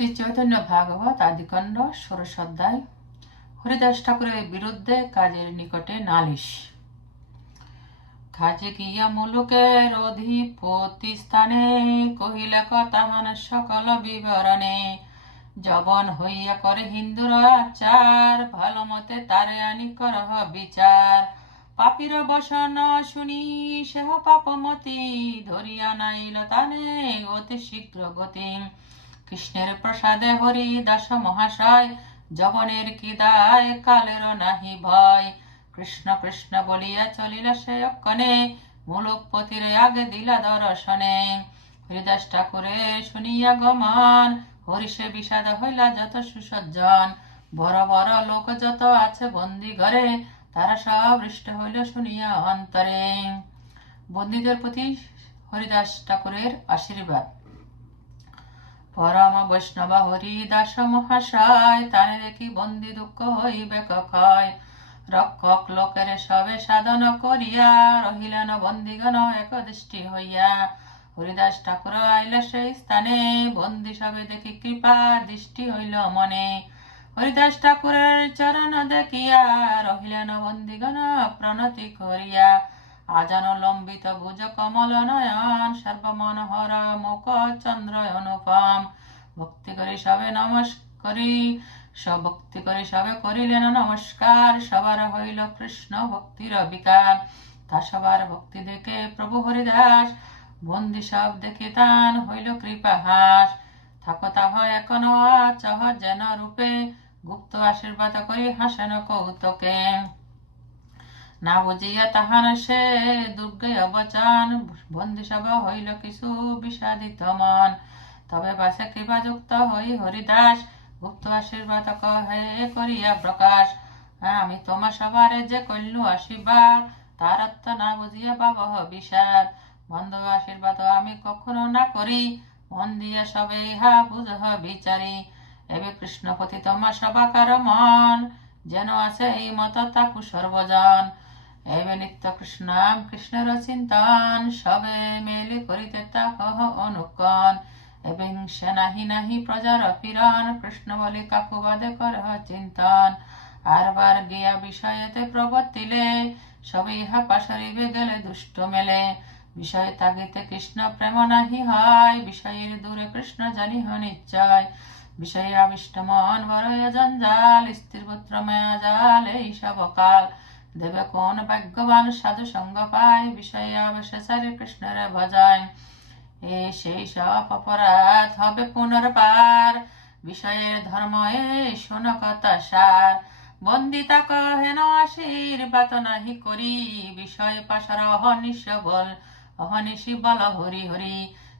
শ্রী চৈতন্য ভাগবত আদিকাণ্ড ষোড়শধ্যায় হরিদাস ঠাকুরের বিরুদ্ধে কাজের নিকটে নালিশ। গিয়া মুলুকের অধিপতি স্থানে সকল বিবরণে। জবন হইয়া করে হিন্দুর আচার, ভালো মতে তারে আনি বিচার। পাপির বসন শুনি, সেহ পাপমতি ধরিয়া নাইল তানে অতি শীঘ্র গতি। কৃষ্ণের প্রসাদে হরি দাস মহাশয় জবনের কি দায় কালের নাহি ভয়। কৃষ্ণ কৃষ্ণ বলিয়া চলিল সে অক্ষণে মূলকপতির আগে দিলা দর্শনে। হরিদাস ঠাকুরে শুনিয়া গমন, হরিষে বিষাদ হইলা যত সুসজ্জন। বড় বড় লোক যত আছে বন্দি ঘরে, তারা সব হৃষ্ট হইল শুনিয়া অন্তরে। বন্দীদের প্রতি হরিদাস ঠাকুরের আশীর্বাদ। পরম বৈষ্ণব হরি দাস মহাশয় তানে দেখি বন্দি দুঃখ হইবে ক্ষয় রক্ষক লোকের সবে সাধন করিয়া রহিলেন বন্দিগণ এক দৃষ্টি হইয়া। হরিদাস ঠাকুর আইলে সেই স্থানে, বন্দি সবে দেখি কৃপা দৃষ্টি হইল মনে। হরিদাস ঠাকুরের চরণ দেখিয়া রহিলেন বন্দিগণ প্রণতি করিয়া। আজান লম্বিত ভুজ কমল নয়ন সর্বমনোহর মুখ চন্দ্র অনুপম ভক্তি করি সবে নমস্করি সব ভক্তি করি সবে করিলেন নমস্কার। সবার হইল কৃষ্ণ ভক্তির বিকার তা সবার ভক্তি দেখে প্রভু হরিদাস, বন্দি সব দেখে তান হইল কৃপা হাস। থাকো তাহ এখন চহ যেন রূপে, গুপ্ত আশীর্বাদ করি হাসেন কৌতকে। না বুঝিয়া তাহার সে দুর্গে অবচান। বন্দি সব হইল কিছু বিষাদিত মন। তবে বাসে কৃপাযুক্ত হই হরিদাস। গুপ্ত আশীর্বাদ কহে করিয়া প্রকাশ। আমি তোমার সবারে যে কল্লু আশীর্বাদ, তার না বুঝিয়া বাবহ বিষাদ। বন্ধ আশীর্বাদ আমি কখনো না করি। মন দিয়া সবে ইহা বুঝহ বিচারি। এবে কৃষ্ণপতি তোমার সবাকার মন। যেন আছে এই মত তাকু সর্বজন। এবে নিত্য কৃষ্ণাম কৃষ্ণের চিন্তন সবে মেলে করিতে তাহ অনুকন এবং সে নাহি নাহি প্রজার পীড়ন কৃষ্ণ বলি কাকু বাদে কর চিন্তন আর বার গিয়া বিষয়েতে প্রবর্তিলে সবে ইহা পাশরিবে গেলে দুষ্ট মেলে বিষয় তাগিতে কৃষ্ণ প্রেম নাহি হয় বিষয়ের দূরে কৃষ্ণ জানিহ নিশ্চয় বিষয়ে আবিষ্ট মন বড় জঞ্জাল স্ত্রীর পুত্র মায়া জাল এই সব কাল দেবে কোন ভাগ্যবান সাধু সঙ্গ পায় ভজায়। এ সেই সব অপরাধ হবে পুনর্বার। বিষয়ের ধর্ম এ কথা সার। বন্দিতা আশীর্বাদ নাহি করি। বিষয় পাশার অহনিশ বল অহনিশি বল হরি হরি।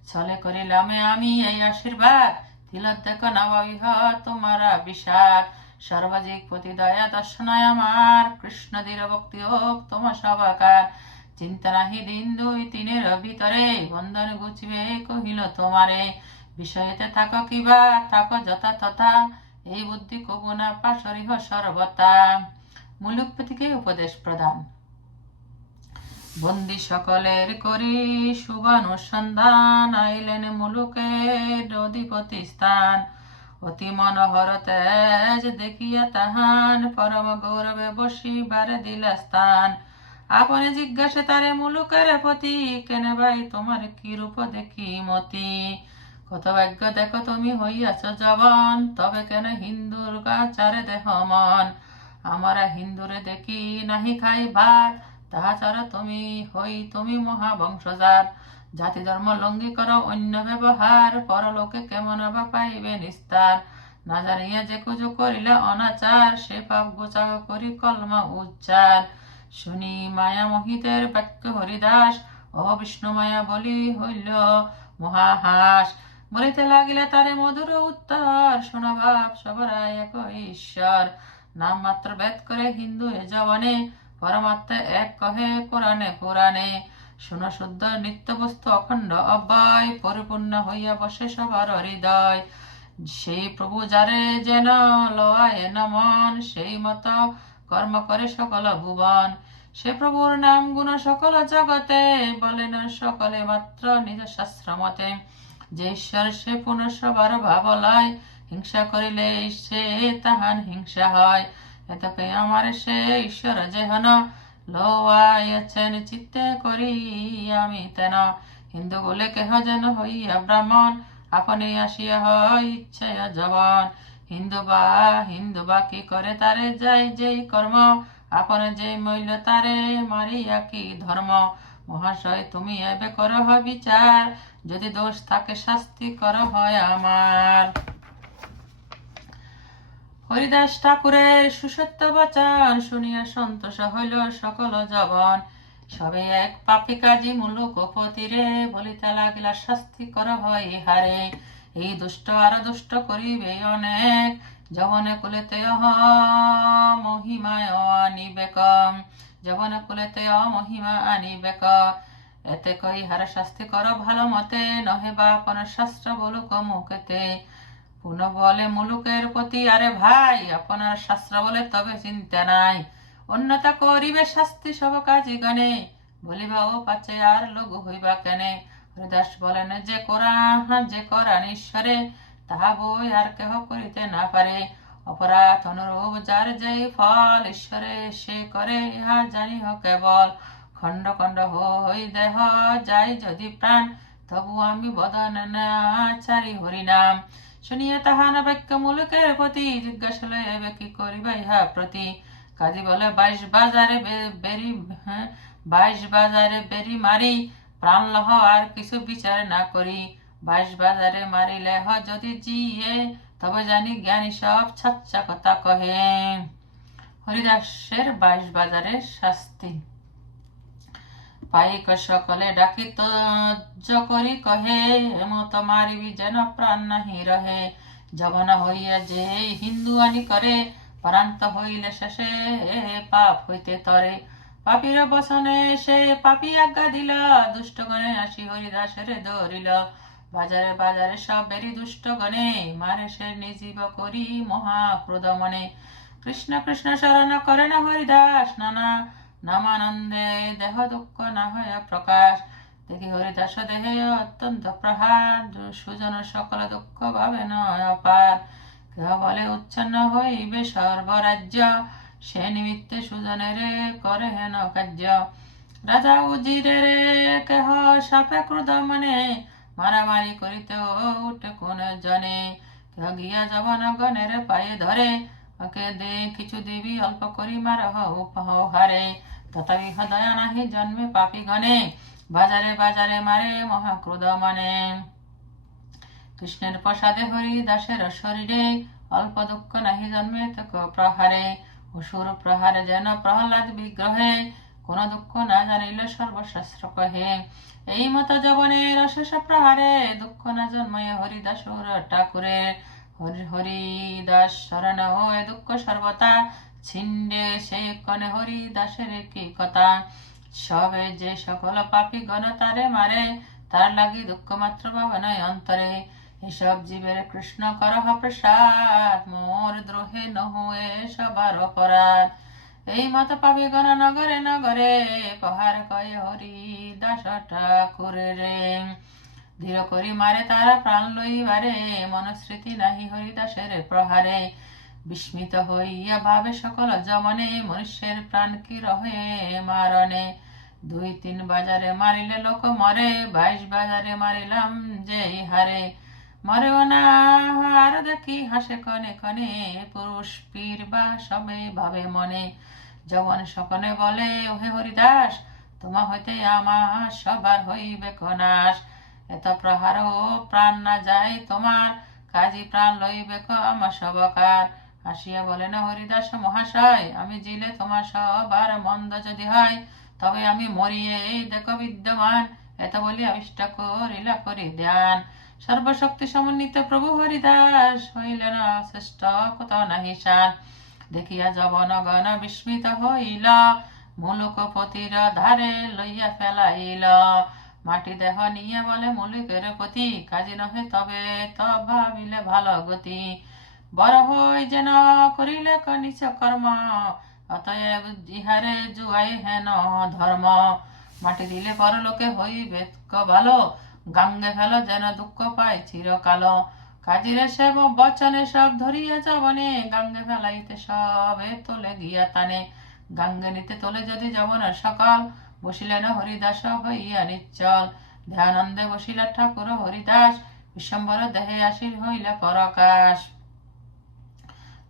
ছলে করিলামে আমি এই আশীর্বাদ। তিলত দেখো নবাবিহ তোমারা বিষাদ। সর্বাধিক প্রতি দয়া দর্শনায় আমার কৃষ্ণ দীর ভক্তি হোক তোমার সবাকার চিন্তা নাহি দিন দুই তিনের ভিতরে, বন্ধন গুছিবে কহিল, তোমারে বিষয়েতে থাকো কিবা, থাকো যথা তথা, এই বুদ্ধি কবু না পাশরিহ সর্বতা। মূলকপতিকে উপদেশ প্রদান। বন্দি সকলের করি শুভানুসন্ধান, আইলেন মুলুকের অধিপতি স্থান। অতি মনোহর তেজ দেখিয়া তাহান পরম গৌরবে বসিবারে দিলা স্থান। আপনি জিজ্ঞাসে তারে, মুলুকের পতি কেনে ভাই তোমার কি রূপ দেখি মতি? কত ভাগ্য দেখো তুমি হইয়াছ জবন, তবে কেন হিন্দুর গাচারে দেহ মন? আমরা হিন্দুরে দেখি নাহি খাই ভাত তাহা ছাড়া তুমি হই, তুমি মহাবংশজাত। জাতি ধর্ম লঙ্ঘি করো, অন্য ব্যবহার পরলোকে কেমন বা পাইবে নিস্তার? না জানিয়া যে কুজু করিলে অনাচার, সে পাপ গোচাগ করি কলমা উচ্চার। শুনি মায়া মোহিতের বাক্য হরিদাস, ও বিষ্ণু মায়া বলি হইল মহাহাস। বলিতে লাগিলে তারে মধুর উত্তর, শোনা ভাব, সবরাই এক ঈশ্বর। নাম মাত্র বেদ করে হিন্দু এ জবনে পরমাত্মা এক কহে কোরআনে পুরাণে বস্তু অখণ্ড পরিপূর্ণ হইয়া বসে সবার হৃদয়। সেই প্রভু যারে যেন লয় নমন সেই মত কর্ম করে সকল ভুবন। সে প্রভুর নাম গুণ সকল জগতে বলেন সকলে মাত্র নিজ শাস্ত্র মতে। যে ঈশ্বর সে পুনঃ সবার ভাব ভাবলয়, হিংসা করিলে সে তাহান হিংসা হয়। এতকে আমার সে ঈশ্বর যে হন লোয়াইয়াছেন চিত্তে করি আমি তেন। হিন্দু বলে কেহ যেন হইয়া ব্রাহ্মণ, আপনি আসিয়া ইচ্ছায় জবান। হিন্দু বা হিন্দু বা কি করে তারে যাই যেই কর্ম? আপন যে মৈল তারে মারিয়া কি ধর্ম? মহাশয়, তুমি এবে কর হয় বিচার, যদি দোষ থাকে শাস্তি কর হয় আমার। হরিদাস ঠাকুরের সুসত্য বচন শুনিয়া সন্তোষ হইল সকল জবন। সবে এক পাপি কাজী মুলুক পতিরে বলিতে লাগিলা, শাস্তি কর হয় ইহারে। এই দুষ্ট আর দুষ্ট করিবে অনেক, যবনে কুলেতে অহ মহিমায় আনিবে কম যবনে কুলেতে অমহিমা আনিবে ক এতে কই হার শাস্তি কর ভালো মতে, নহে বা কোন শাস্ত্র বলুক মুখেতে। পুনঃ বলে মুলুকের প্রতি, আরে ভাই, আপনার শাস্ত্র বলে তবে চিন্তা নাই। অন্যতা করিবে শাস্তি সব কাজে গণে। বলিবা, ও পাচ্ছে আর লোক হইবা কেনে? হরিদাস বলেন, যে কোরআন যে কোরআন ঈশ্বরে, তাহা বই আর কেহ করিতে না পারে। অপরাধ অনুরূপ যার যে ফল ঈশ্বরে সে করে, ইহা জানিহ কেবল। খণ্ড খণ্ড হই দেহ যাই যদি প্রাণ, তবু আমি বদন না চারি হরিনাম শুনিয়া তাহার বাক্য মুলুকের প্রতি জিজ্ঞাসা হলে এবে কি করিবা? ইহা প্রতি কাজী বলে বাইশ বাজারে বেরি হ্যাঁ, বাইশ বাজারে বেরি মারি প্রাণ লহ আর কিছু বিচার না করি। বাইশ বাজারে মারিলে হ যদি জিয়ে তবে জানি জ্ঞানী সব ছাচ্চা কথা কহে। হরিদাসের বাইশ বাজারের শাস্তি। পাইক সকলে ডাকি তজ্জ করি কহে হেমত মারিবি যেন প্রাণ নাহি রহে জবনা হইয়া যে হিন্দু আনি করে প্রান্ত হইলে শেষে পাপ হইতে তরে পাপির বসনে সে পাপি আজ্ঞা দিল দুষ্টগণে আসি হরিদাসের ধরিল বাজারে বাজারে সব বেরি দুষ্টগণে মারে সে নিজীব করি মহাক্রোধ মনে কৃষ্ণ কৃষ্ণ শরণ করে না হরিদাস নানা নামানন্দে দেহ দুঃখ না হয় প্রকাশ। দেখি হরিদাস দেহে অত্যন্ত প্রহার, সুজন সকল দুঃখ ভাবে নয় অপার। কেহ বলে, উচ্ছন্ন হইবে সর্বরাজ্য, সে নিমিত্তে সুজনের করে হেন কার্য। রাজা উজিরে কেহ সাপে ক্রোধ মনে, মারামারি করিতে উঠে কোন জনে। কেহ গিয়া জবন গণের পায়ে ধরে ওকে দে কিছু দিবি অল্প করি মার হও হারে তথাপি দয়া নাহি জন্মে পাপি গণে বাজারে বাজারে মারে মহাক্রোধ মানে কৃষ্ণের প্রসাদে হরি দাসের শরীরে অল্প দুঃখ নাহি জন্মে তক প্রহারে অসুর প্রহারে যেন প্রহ্লাদ বিগ্রহে। কোন দুঃখ না জানিলে সর্বশাস্ত্র কহে। এই মত জবনের অশেষ প্রহারে। দুঃখ না জন্ময়ে হরিদাসুর ঠাকুরে হরি হরিদাস শরণ হয় দুঃখ সর্বতা। ছিন্ডে সেই কনে হরি দাসের কি কথা? সবে যে সকল পাপি গণ তারে মারে, তার লাগি দুঃখ মাত্র ভাবনায় অন্তরে। এসব জীবের কৃষ্ণ করহ প্রসাদ, মোর দ্রোহে নহুয়ে সবার অপরাধ। এই মত পাপি গণ নগরে নগরে পহার কয়ে হরি দাস ঠাকুরে রে। ধীর করি মারে তারা প্রাণ লইবারে, মনস্মৃতি নাহি হরিদাসের প্রহারে। বিস্মিত হইয়া ভাবে সকল জমনে মনুষ্যের প্রাণ কি রহে মারণে? দুই তিন বাজারে মারিলে লোক মরে, বাইশ বাজারে মারিলাম যে হারে। মরেও না, আর দেখি হাসে কনে কনে, পুরুষ পীর বা সবে ভাবে মনে। যমন সকনে বলে, ওহে হরিদাস তোমা হইতে আমার সবার হইবে কনাশ এত প্রহার ও প্রাণ না যায় তোমার, কাজী প্রাণ লইবে ক আমার সবকার। আসিয়া বলে না হরিদাস মহাশয়, আমি জিলে তোমার সবার মন্দ যদি হয়, তবে আমি মরিয়ে দেখো বিদ্যমান, এত বলি আবিষ্ট করিলা করি ধ্যান সর্বশক্তি সমন্বিত প্রভু হরিদাস, হইলেন শ্রেষ্ঠ কোথাও নাহি শান দেখিয়া জবন গণ বিস্মিত হইল, মুলুকপতির ধারে লইয়া ফেলাইল। মাটি দেহ নিয়ে বলে মুলুকের পতি কাজী নহে তবে তো ভাবিলে ভালো গতি। বড় হই যেন করিলে কনিচ কর্ম, অতএব ইহারে জুয়াই হেন ধর্ম। মাটি দিলে পরলোকে হইবে ভালো, গাঙ্গে ফেল যেন দুঃখ পায় চিরকাল কাজিরে সেব, বচনে সব ধরিয়া যাবনে, গাঙ্গে ফেলাইতে সবে তোলে গিয়া তানে। গাঙ্গে নিতে তোলে যদি যবনের সকাল বসিলেন হরিদাস হইয়া নিশ্চল ধ্যানন্দে বসিলা ঠাকুর হরিদাস। বিশ্বম্বর দেহে আসিল হইলে পরকাশ।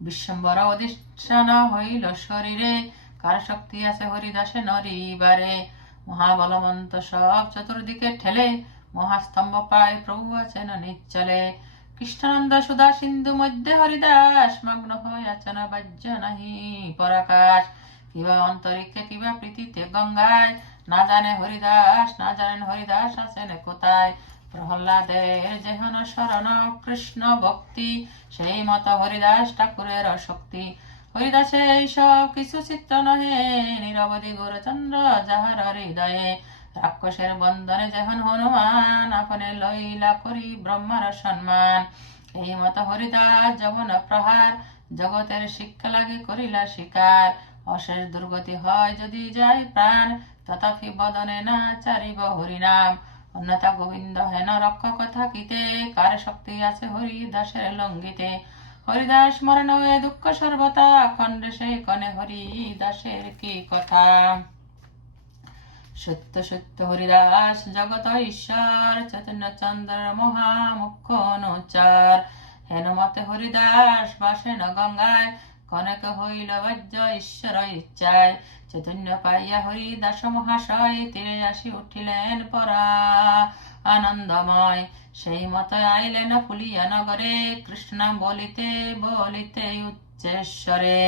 বিশ্বম্বর অধিষ্ঠান হইল শরীরে। কার শক্তি আছে হরিদাসে নরিবারে মহাবলবন্ত সব চতুর্দিকে ঠেলে। মহাস্তম্ভ পায় প্রভু আছেন নিচ্চলে। কৃষ্ণানন্দ সুধা সিন্ধু মধ্যে হরিদাস। মগ্ন হয়ে আছেন বাজ্য নাহি পরাকাশ। কিবা অন্তরিক্ষে কিবা প্রীতিতে গঙ্গায়। না জানে হরিদাস, না জানেন হরিদাস আছেন কোথায়? প্রহ্লাদের যেহন শরণ, কৃষ্ণ ভক্তি, সেই মত হরিদাস ঠাকুরের শক্তি। হরিদাসে এইসব কিছু চিত্ত নহে, নিরবধি গৌরচন্দ্র যাহার হৃদয়ে। রাক্ষসের বন্ধনে যেহন হনুমান, আপনে লইলা করি ব্রহ্মার সম্মান। এই মত হরিদাস, যবন প্রহার, জগতের শিক্ষা লাগে করিলা শিকার। অশেষ দুর্গতি হয় যদি যায় প্রাণ, তথাপি বদনে না চারিব হরিনাম। অন্যথা গোবিন্দ হেন রক্ষক, থাকিতে। কার শক্তি আছে হরিদাসের লঙ্গিতে হরিদাস মরণ হয়ে দুঃখ সর্বতা, খণ্ডে সে কনে হরিদাসের কি কথা? সত্য সত্য হরিদাস জগত ঈশ্বর, চৈতন্য চন্দ্র মহামুখ্য অনুচার। হেন মতে হরিদাস বাসেন গঙ্গায় কনক হইল বজ্র ঈশ্বর ইচ্ছায়। চৈতন্য পাইয়া হরি দাস মহাশয় তীরে আসি উঠিলেন পরা আনন্দময়। সেই মত আইলেন ফুলিয়া নগরে কৃষ্ণ বলিতে বলিতে উচ্চেশ্বরে।